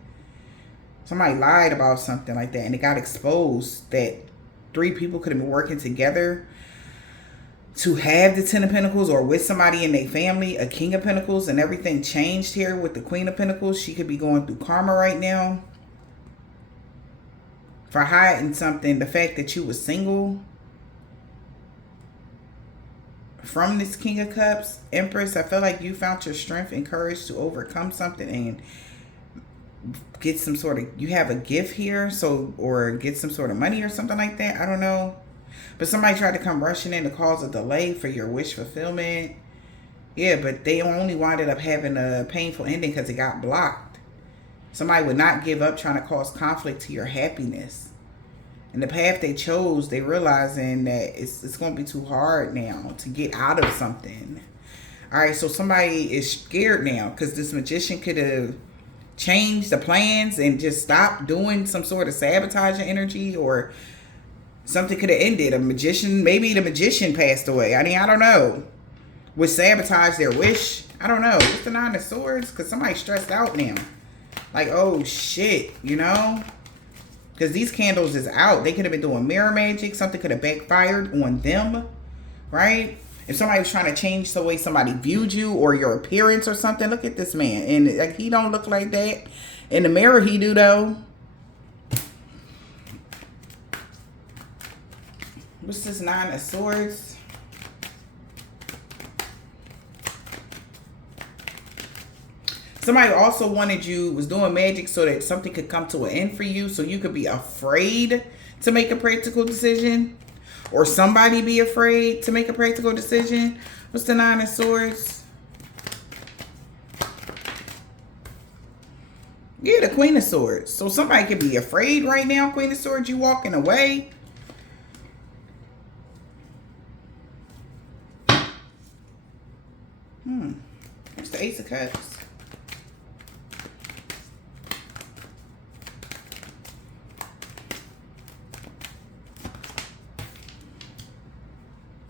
Somebody lied about something like that, and it got exposed that 3 people could have been working together to have the 10 of Pentacles, or with somebody in their family, a King of Pentacles, and everything changed here with the Queen of Pentacles. She could be going through karma right now for hiding something. The fact that you were single from this King of Cups. Empress, I feel like you found your strength and courage to overcome something and get some sort of, you have a gift here, so, or get some sort of money or something like that. I don't know. But somebody tried to come rushing in to cause a delay for your wish fulfillment. Yeah, but they only winded up having a painful ending because it got blocked. Somebody would not give up trying to cause conflict to your happiness. And the path they chose, they realizing that it's going to be too hard now to get out of something. All right, so somebody is scared now because this magician could have changed the plans and just stopped doing some sort of sabotaging energy, or something could have ended. A magician, maybe the magician passed away. I mean, I don't know. Would sabotage their wish. I don't know. What's the 9 of Swords? Because somebody's stressed out now. Like, oh shit, you know? Because these candles is out. They could have been doing mirror magic. Something could have backfired on them, right? If somebody was trying to change the way somebody viewed you or your appearance or something. Look at this man. And like, he don't look like that. In the mirror, he do though. What's this 9 of Swords? Somebody also wanted you, was doing magic so that something could come to an end for you, so you could be afraid to make a practical decision, or somebody be afraid to make a practical decision. What's the 9 of Swords? Yeah, the Queen of Swords. So somebody could be afraid right now, Queen of Swords, you walking away. What's the Ace of Cups?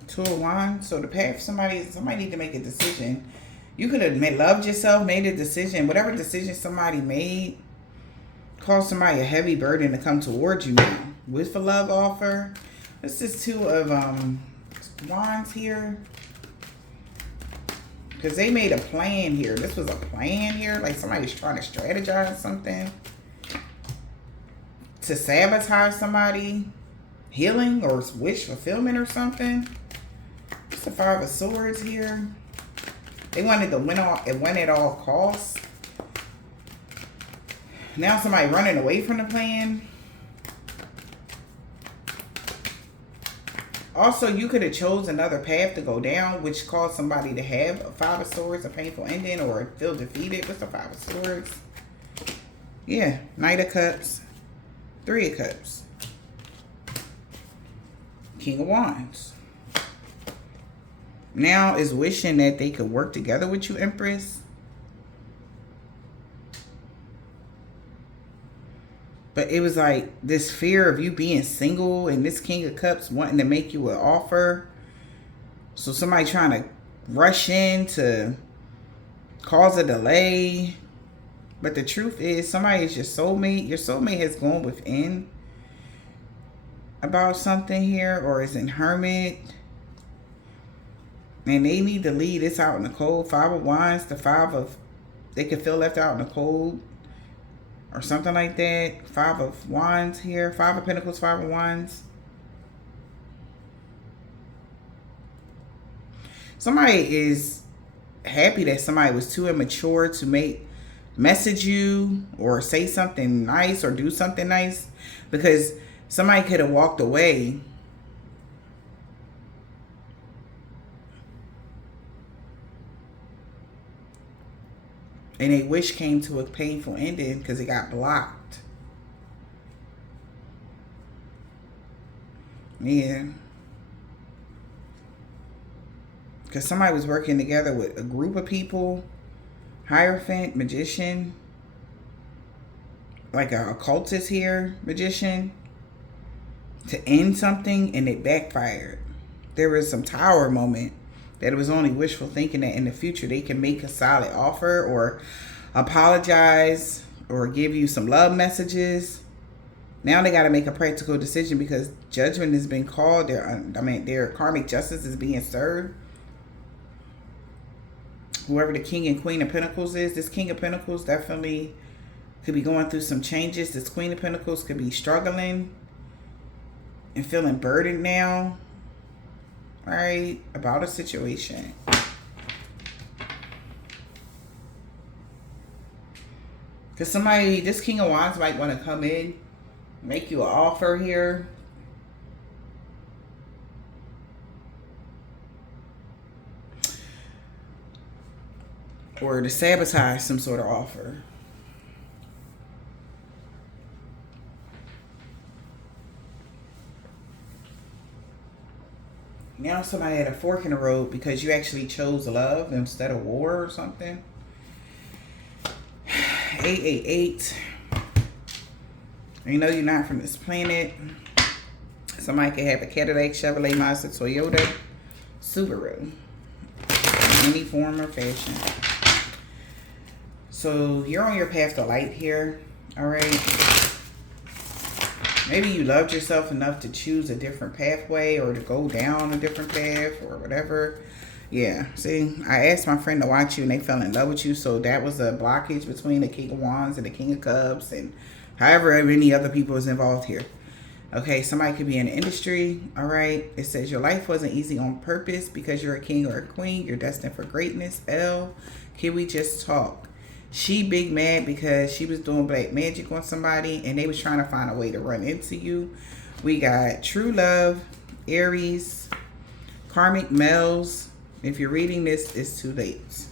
Two of Wands. So the path, somebody need to make a decision. You could have loved yourself, made a decision. Whatever decision somebody made caused somebody a heavy burden to come towards you now. With a love offer. This is 2 of Wands here. Because they made a plan here. This was a plan here. Like somebody's trying to strategize something to sabotage somebody. Healing or wish fulfillment or something. It's the 5 of Swords here. They wanted to win at all costs. Now somebody running away from the plan. Also, you could have chose another path to go down, which caused somebody to have a 5 of Swords, a painful ending, or feel defeated. What's the 5 of Swords? Yeah, Knight of Cups, 3 of Cups, King of Wands. Now is wishing that they could work together with you, Empress. But it was like this fear of you being single and this King of Cups wanting to make you an offer. So somebody trying to rush in to cause a delay. But the truth is, somebody is your soulmate. Your soulmate has gone within about something here, or is in hermit. And they need to leave this out in the cold. 5 of Wands, they could feel left out in the cold or something like that. 5 of Wands here. 5 of Pentacles, 5 of Wands. Somebody is happy that somebody was too immature to message you or say something nice or do something nice, because somebody could have walked away and a wish came to a painful ending because it got blocked. Yeah. Because somebody was working together with a group of people. Hierophant, magician. Like a occultist here, magician. To end something, and it backfired. There was some Tower moment that it was only wishful thinking that in the future they can make a solid offer or apologize or give you some love messages. Now they got to make a practical decision because judgment has been called. Their karmic justice is being served. Whoever the King and Queen of Pentacles is, this King of Pentacles definitely could be going through some changes. This Queen of Pentacles could be struggling and feeling burdened now. All right, about a situation. Because somebody, this King of Wands might want to come in, make you an offer here. Or to sabotage some sort of offer. Now somebody had a fork in the road because you actually chose love instead of war or something. 888. You know you're not from this planet. Somebody could have a Cadillac, Chevrolet, Mazda, Toyota, Subaru. Any form or fashion. So you're on your path to light here. All right. Maybe you loved yourself enough to choose a different pathway or to go down a different path or whatever. Yeah. See, I asked my friend to watch you and they fell in love with you. So that was a blockage between the King of Wands and the King of Cups and however many other people is involved here. Okay, somebody could be in the industry. All right. It says your life wasn't easy on purpose because you're a king or a queen. You're destined for greatness. L, can we just talk? She big mad because she was doing black magic on somebody and they was trying to find a way to run into you. We got true love, Aries, karmic males. If you're reading this, it's too late.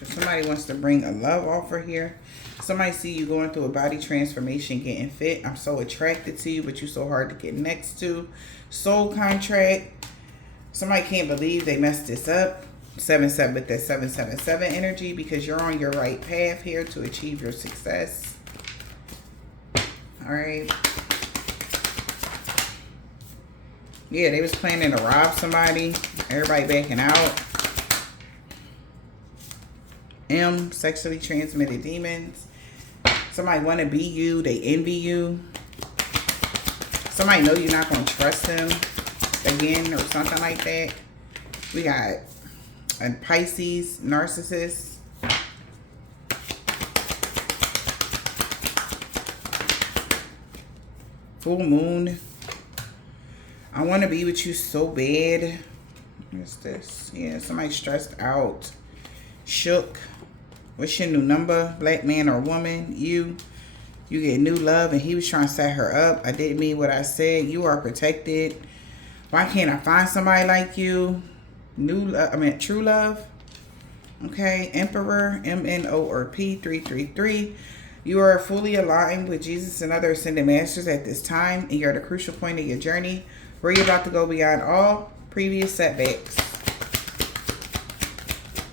If somebody wants to bring a love offer here. Somebody see you going through a body transformation, getting fit. I'm so attracted to you, but you're so hard to get next to. Soul contract. Somebody can't believe they messed this up. 7-7 with that 777 energy because you're on your right path here to achieve your success. All right. Yeah, they was planning to rob somebody. Everybody backing out. M, sexually transmitted demons. Somebody want to be you. They envy you. Somebody know you're not going to trust them again or something like that. We got a Pisces, narcissist. Full moon. I want to be with you so bad. What's this? Yeah, somebody stressed out. Shook. What's your new number? Black man or woman? You get new love and he was trying to set her up. I didn't mean what I said. You are protected. Why can't I find somebody like you? True love. Okay. Emperor, M-N-O-R-P 333. You are fully aligned with Jesus and other ascended masters at this time. And you're at a crucial point of your journey where you're about to go beyond all previous setbacks.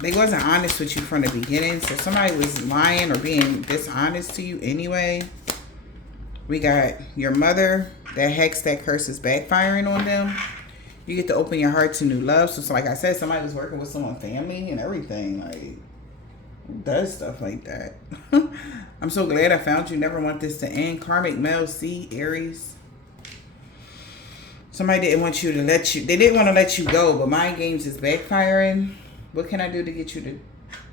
They wasn't honest with you from the beginning. So somebody was lying or being dishonest to you anyway. We got your mother. That hex, that curse is backfiring on them. You get to open your heart to new love. So like I said, somebody was working with someone, family and everything. Like, who does stuff like that? I'm so glad I found you. Never want this to end. Karmic male, C, Aries. Somebody didn't want you to they didn't want to let you go, but mind games is backfiring. What can I do to get you to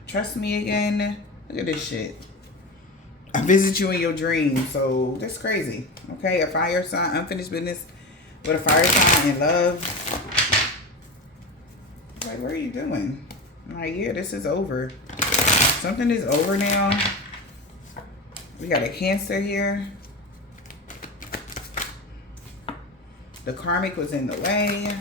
trust me again? Look at this shit. I visit you in your dreams. So that's crazy. Okay, a fire sign, unfinished business with a fire sign in love. Like, what are you doing? I'm like, yeah, this is over. Something is over now. We got a Cancer here. The karmic was in the way.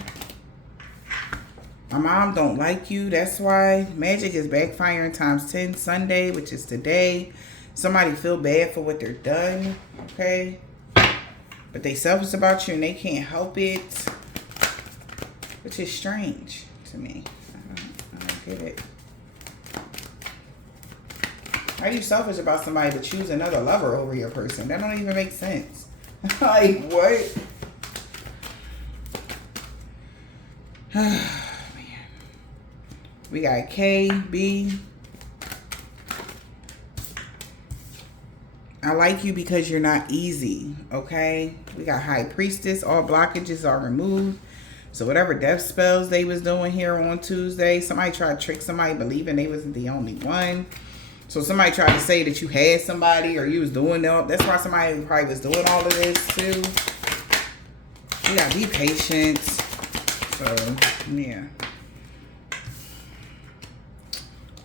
My mom don't like you. That's why. Magic is backfiring times 10. Sunday, which is today. Somebody feel bad for what they're done. Okay. But they selfish about you and they can't help it. Which is strange to me. I don't get it. How are you selfish about somebody but choose another lover over your person? That don't even make sense. Like, what? Man. We got K, B. I like you because you're not easy, okay? We got High Priestess. All blockages are removed. So whatever death spells they was doing here on Tuesday, somebody tried to trick somebody believing they wasn't the only one. So somebody tried to say that you had somebody or you was doing that. That's why somebody probably was doing all of this too. You gotta be patient. So, yeah.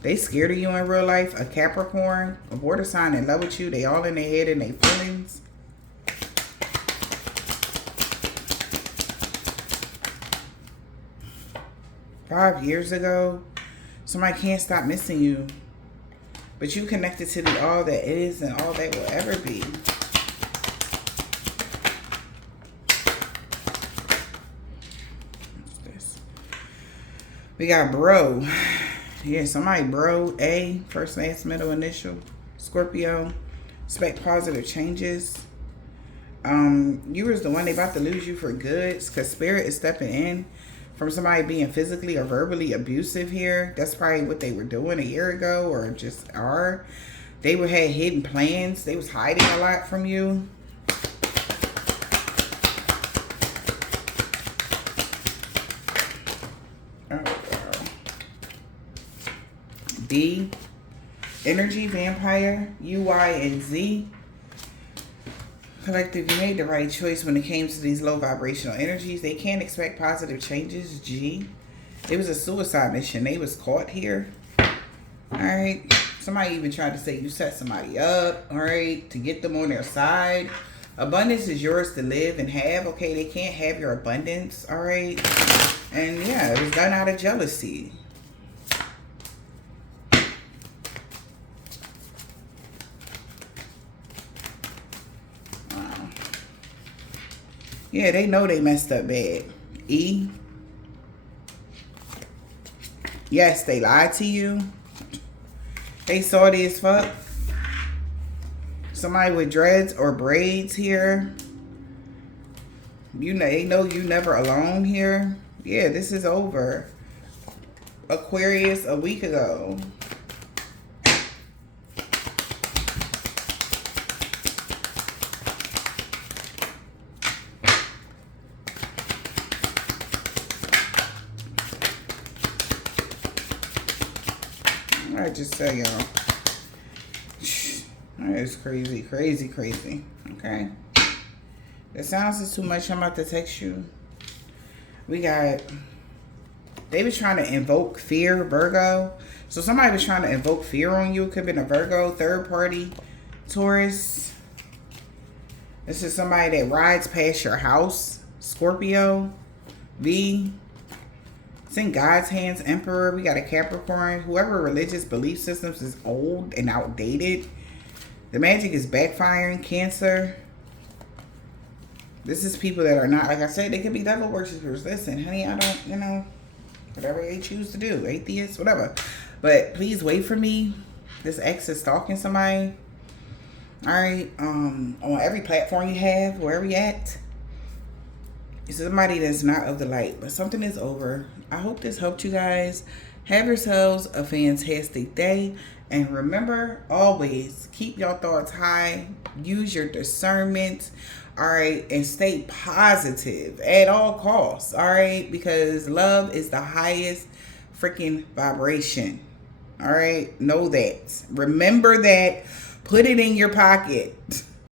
They scared of you in real life. A Capricorn, a water sign in love with you. They all in their head and their feelings. Five years ago, somebody can't stop missing you. But you connected to the all that is and all that will ever be. What's this? We got bro. Yeah, somebody bro. A, first, last, middle, initial. Scorpio. Expect positive changes. You was the one they about to lose you for good. Because spirit is stepping in from somebody being physically or verbally abusive here. That's probably what they were doing a year ago or just are. They had hidden plans. They was hiding a lot from you. Oh, wow. D, energy, vampire, U, Y, and Z. Collective, you made the right choice when it came to these low vibrational energies. They can't expect positive changes. G, it was a suicide mission. They was caught here. All right. Somebody even tried to say you set somebody up, all right, to get them on their side. Abundance is yours to live and have. Okay, they can't have your abundance, all right. And yeah, it was done out of jealousy. Yeah, they know they messed up bad. E. Yes, they lied to you. They salty as fuck. Somebody with dreads or braids here. You know, they know you never alone here. Yeah, this is over. Aquarius a week ago. I just tell y'all, that is crazy, crazy, crazy. Okay, the sounds is too much. I'm about to text you. We got, they was trying to invoke fear, Virgo. So somebody was trying to invoke fear on you. Could have been a Virgo, third party, Taurus. This is somebody that rides past your house, Scorpio. V. It's in God's hands, Emperor. We got a Capricorn. Whoever religious belief systems is old and outdated. The magic is backfiring, Cancer. This is people that are not, like I said, they could be devil worshippers. Listen, honey, I don't, you know, whatever they choose to do. Atheists, whatever. But please wait for me. This ex is stalking somebody. All right. On every platform you have, wherever you at, it's somebody that's not of the light, but something is over. I hope this helped you guys. Have yourselves a fantastic day. And remember, always keep your thoughts high. Use your discernment. All right. And stay positive at all costs. All right. Because love is the highest freaking vibration. All right. Know that. Remember that. Put it in your pocket.